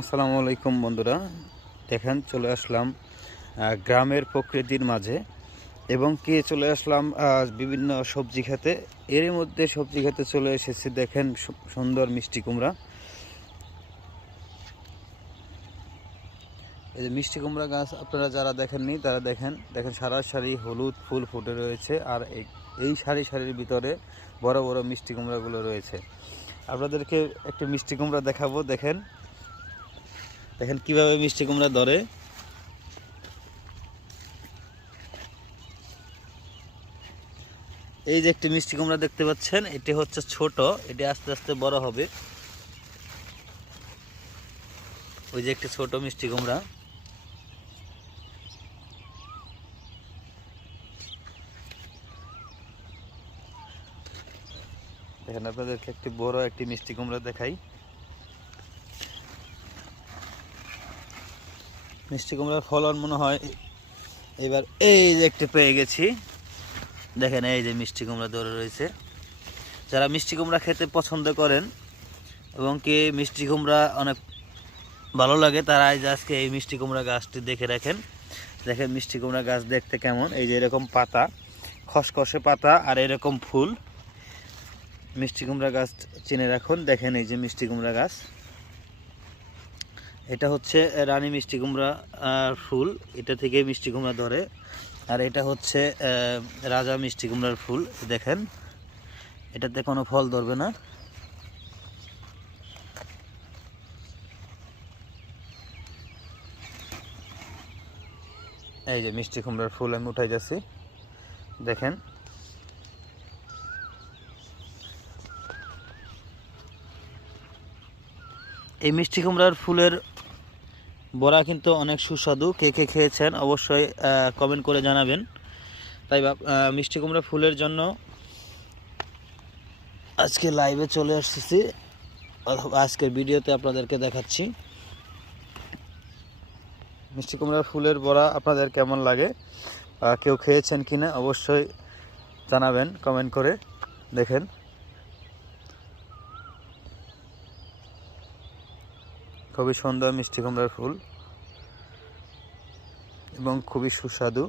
আসসালামু আলাইকুম বন্ধুরা। দেখেন, চলে আসলাম গ্রামের প্রকৃতির মাঝে এবং কি চলে আসলাম বিভিন্ন সবজি খেতে। এর মধ্যে সবজি খেতে চলে এসেছি, দেখেন সুন্দর মিষ্টি কুমড়া। এই যে মিষ্টি কুমড়া গাছ আপনারা যারা দেখেননি, তারা দেখেন দেখেন সারা সারি হলুদ ফুল ফুটে রয়েছে আর এই সারি সারির ভিতরে বড় বড় মিষ্টি কুমড়াগুলো রয়েছে। আপনাদেরকে একটি মিষ্টি কুমড়া দেখাবো, দেখেন। দেখেন কীভাবে মিষ্টি কুমড়া ধরে। এই যে একটি মিষ্টি কুমড়া দেখতে পাচ্ছেন, এটি হচ্ছে ছোট, এটি আস্তে আস্তে বড় হবে। ওই যে একটি ছোট মিষ্টি কুমড়া। দেখেন, আপনাদেরকে একটি বড় একটি মিষ্টি কুমড়া দেখাই। মিষ্টি কুমড়ার ফলন মনে হয়। এবার এই যে একটু পেয়ে গেছি। দেখেন এই যে মিষ্টি কুমড়া ধরে রয়েছে। যারা মিষ্টি কুমড়া খেতে পছন্দ করেন এবং কি মিষ্টি কুমড়া অনেক ভালো লাগে, তারা এই আজকে এই মিষ্টি কুমড়া গাছটি দেখে রাখেন। দেখেন মিষ্টি কুমড়া গাছ দেখতে কেমন। এই যে এরকম পাতা, খসখসে পাতা আর এরকম ফুল। মিষ্টি কুমড়া গাছ চিনে রাখুন। দেখেন এই যে মিষ্টি কুমড়া গাছ। এটা হচ্ছে রানী মিষ্টি কুমড়া ফুল। এটা থেকে মিষ্টি কুমড়া ধরে। আর এটা হচ্ছে রাজা মিষ্টি কুমড়ার ফুল, দেখেন। এটাতে কোনো ফল ধরবে না। এই যে মিষ্টি কুমড়ার ফুল আমি উঠাই যাচ্ছি। দেখেন। এই মিষ্টি কুমড়ার ফুলের বড়া কিন্তু অনেক সুস্বাদু। কে কে খেয়েছেন অবশ্যই কমেন্ট করে জানাবেন। তাই মিষ্টি কুমড়া ফুলের জন্য আজকে লাইভে চলে আসতেছি। আজকের ভিডিওতে আপনাদেরকে দেখাচ্ছি। মিষ্টি কুমড়ার ফুলের বড়া আপনাদের কেমন লাগে? কেউ খেয়েছেন কিনা অবশ্যই জানাবেন কমেন্ট করে দেখেন। খুবই সুন্দর মিষ্টি কুমড়ার ফুল এবং খুবই সুস্বাদু।